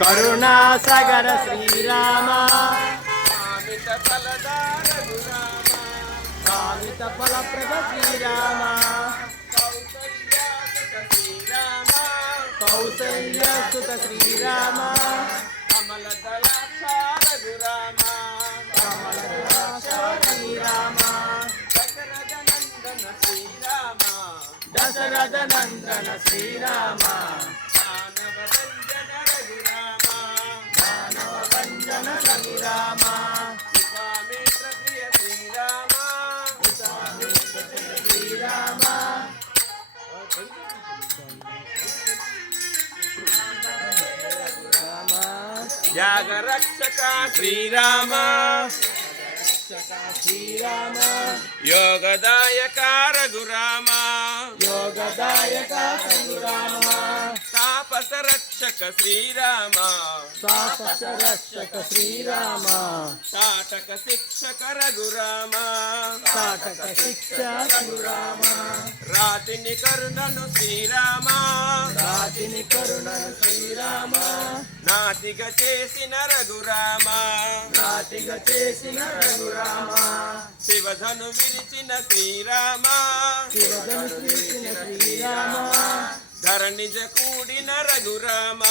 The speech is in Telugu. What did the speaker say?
కరుణా సాగర శ్రీరామ కామిత ఫలదార రఘురామ కామిత ఫలప్రద శ్రీరామ కౌసల్య సుత శ్రీరామ కౌసల్య సుత శ్రీరామ కమల దళాక్ష రఘురామ శ్రీరామ దశరథ నందన శ్రీరామ దశరథ నందన శ్రీరామ మానవ రంజన రఘురామ మానవ వంజన శ్రీరామ విశ్వామిత్ర ప్రియ శ్రీరామ శ్రీరామ యాగరక్షక శ్రీరామ శ్రీరామ యోగదాయక రఘురామ యోగదాయక రఘురామ తాపస రక్షక శ్రీరామ తాపస రక్షక శ్రీరామ తాటక శిక్షక రఘురామ తాటక శిక్ష రఘురామ రాతిని కరుణను శ్రీరామ రాతిని కరుణను శ్రీరామ నాతిగా చేసిన రఘురామ నాతిగా చేసిన రఘురామ శివధను విరిచిన శ్రీరామ శివధను శ్రీసిన శ్రీరామ ధరణిజ కూడిన రఘురామ